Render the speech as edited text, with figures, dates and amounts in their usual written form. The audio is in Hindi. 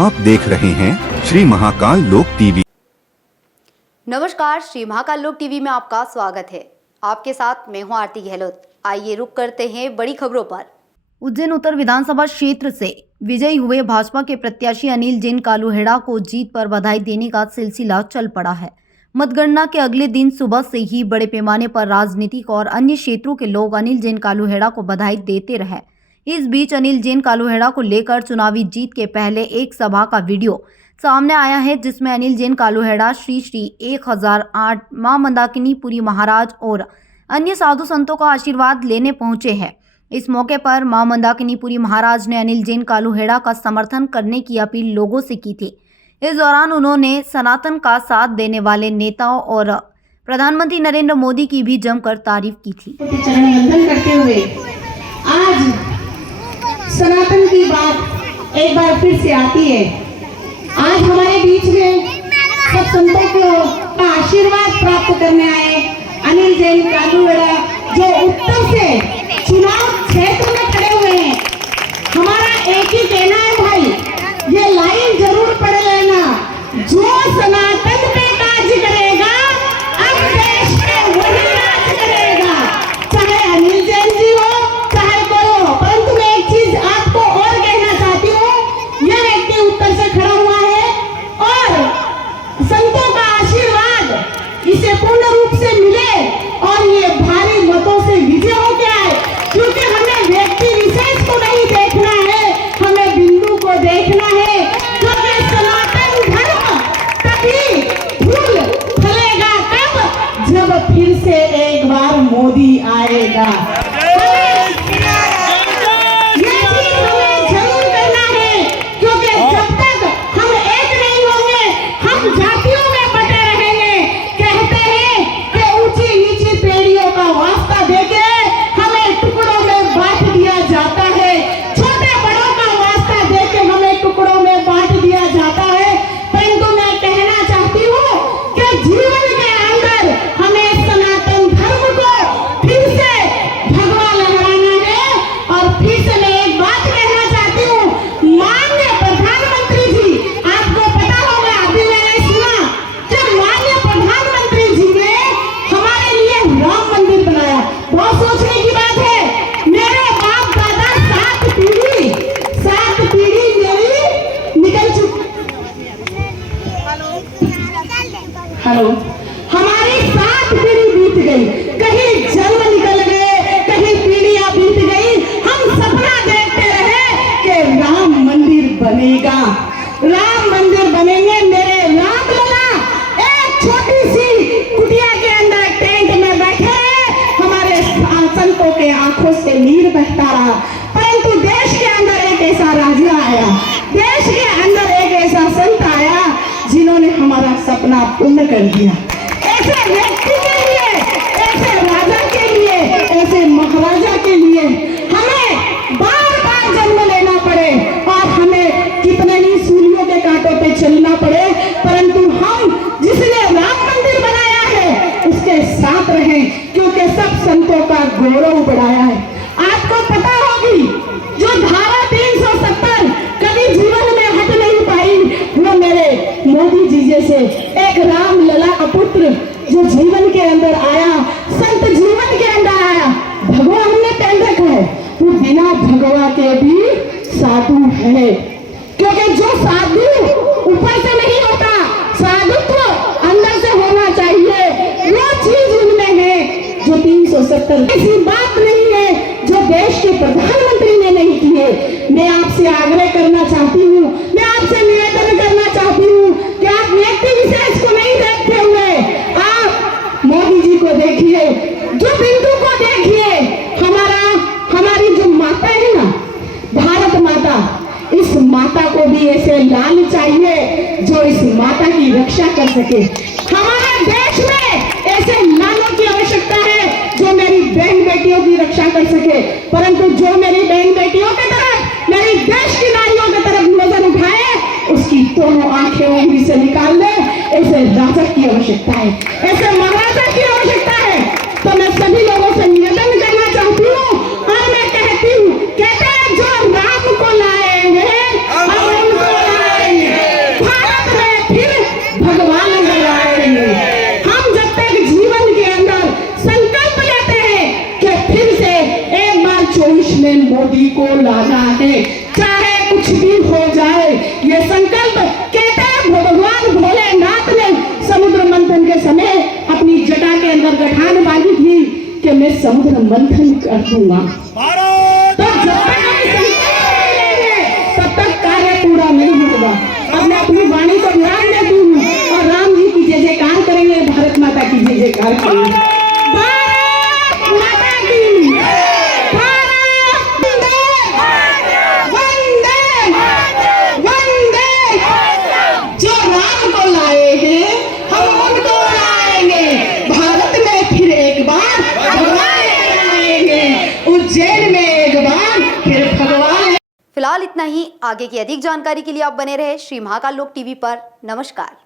आप देख रहे हैं श्री महाकाल लोक टीवी। नमस्कार, श्री महाकाल लोक टीवी में आपका स्वागत है। आपके साथ मैं हूं आरती गहलोत। आइए रुक करते हैं बड़ी खबरों पर। उज्जैन उत्तर विधानसभा क्षेत्र से विजयी हुए भाजपा के प्रत्याशी अनिल जैन कालूहेड़ा को जीत पर बधाई देने का सिलसिला चल पड़ा है। मतगणना के अगले दिन सुबह से ही बड़े पैमाने पर राजनीतिक और अन्य क्षेत्रों के लोग अनिल जैन कालूहेड़ा को बधाई देते रहे। इस बीच अनिल जैन कालूहेड़ा को लेकर चुनावी जीत के पहले एक सभा का वीडियो सामने आया है, जिसमें अनिल जैन कालूहेड़ा श्री 1008 मां मंदाकिनीपुरी महाराज और अन्य साधु संतों का आशीर्वाद लेने पहुंचे हैं। इस मौके पर मां मंदाकिनीपुरी महाराज ने अनिल जैन कालूहेड़ा का समर्थन करने की अपील लोगों से की थी। इस दौरान उन्होंने सनातन का साथ देने वाले नेताओं और प्रधानमंत्री नरेंद्र मोदी की भी जमकर तारीफ की थी। चरण वंदन करते हुए आज सनातन की बात एक बार फिर से आती है। आज हमारे बीच में सब संतों का आशीर्वाद प्राप्त करने आए अनिल जैन कालूहेड़ा, जो उत्तर से चुनाव क्षेत्र में खड़े हुए हैं। हमारा एक ही कहना है भाई, ये लाइन जरूर पढ़ लेना। जो सनातन पे काज करेगा अब देश में वही राज करेगा, चाहे अनिल जैन जी हो चाहे कोई हो। परंतु मैं एक चीज आपको और कहना चाहती हूँ, यह व्यक्ति उत्तर से खड़ा हुआ है और संतों का आशीर्वाद इसे पूर्ण रूप से मिले और ये भारी मतों से विजय हो के आए। क्योंकि हमें व्यक्ति विशेष को नहीं देखना है, हमें बिंदु को देखना है। क्योंकि सनातन धर्म तभी फूल फलेगा कब, जब फिर से एक बार मोदी आएगा। हेलो, हमारी 7 पीढ़ी बीत गई, कहीं जन्म निकल गए, कहीं पीढ़ियां बीत गई। हम सपना देखते रहे कि राम मंदिर बनेगा, राम मंदिर बनेंगे। मेरे राम लला एक छोटी सी कुटिया के अंदर टेंट में बैठे, हमारे संतों के आंखों से नीर बहता रहा। परंतु देश के अंदर एक ऐसा राजा आया, देश के अंदर एक ऐसा संत आया जिन्होंने हमारा सपना पूर्ण कर दिया। ऐसे व्यक्ति के लिए, ऐसे राजा के लिए, ऐसे महाराजा के लिए हमें बार बार जन्म लेना पड़े और हमें कितने ही सूलियों के कांटों पे चलना पड़े, परंतु हम जिसने राम मंदिर बनाया है उसके साथ रहें, क्योंकि सब संतों का गौरव बढ़ाया है। आपको पता होगी जो धारा 370 कभी जीवन में हट नहीं पाई, वो मेरे मोदी जी जैसे एक राम लला का पुत्र जो जीवन के अंदर आया, संत जीवन के अंदर आया। भगवा हमने पहन रखा है, वो बिना भगवा के भी साधु है। क्योंकि जो साधु ऊपर से नहीं होता, साधुत्व अंदर से होना चाहिए। वो चीज उनमें है जो 370 ऐसी बात नहीं है जो देश के प्रधानमंत्री ने नहीं की है। मैं आपसे आग्रह करना चाहती हूँ, मैं आपसे निवेदन करना चाहती हूँ कि आप व्यक्ति विशेष को नहीं देखते हुए आप मोदी जी को देखिए, जो बिंदु को देखिए। हमारी जो माता है ना, भारत माता, इस माता को भी ऐसे लाल चाहिए जो इस माता की रक्षा कर सके। हमारे देश में ऐसे लालों की आवश्यकता है जो मेरी बहन बेटियों की रक्षा कर सके। परंतु जो मेरी बहन बेटियों की तरफ, मेरी देश की नारियों की तरफ नजर उठाए, उसकी दोनों आंखें उंगली से निकाल दे। ऐसे राजा की आवश्यकता है, ऐसे महाराजा की आवश्यकता है। तो मैं सभी लोगों से निवेदन करना चाहती हूँ और मैं कहती हूँ, कहते हैं जो राम को लाए हैं हम उनको लाएंगे। मंथन कर दूंगा। तो जब तक हम संकल्प लेंगे तब तक कार्य पूरा नहीं होगा। अब मैं अपनी वाणी को विराम देती हूँ और राम जी की जय जयकार करेंगे, भारत माता की जय जयकार करेंगे। भारत माता की वंदे वंदे। जो राम को लाए हैं हम उनको लाएंगे, भारत में फिर एक बार भगवान आएंगे, उज्जैन में एक बार फिर भगवान। फिलहाल इतना ही। आगे की अधिक जानकारी के लिए आप बने रहे श्री महाकाल लोक टीवी पर। नमस्कार।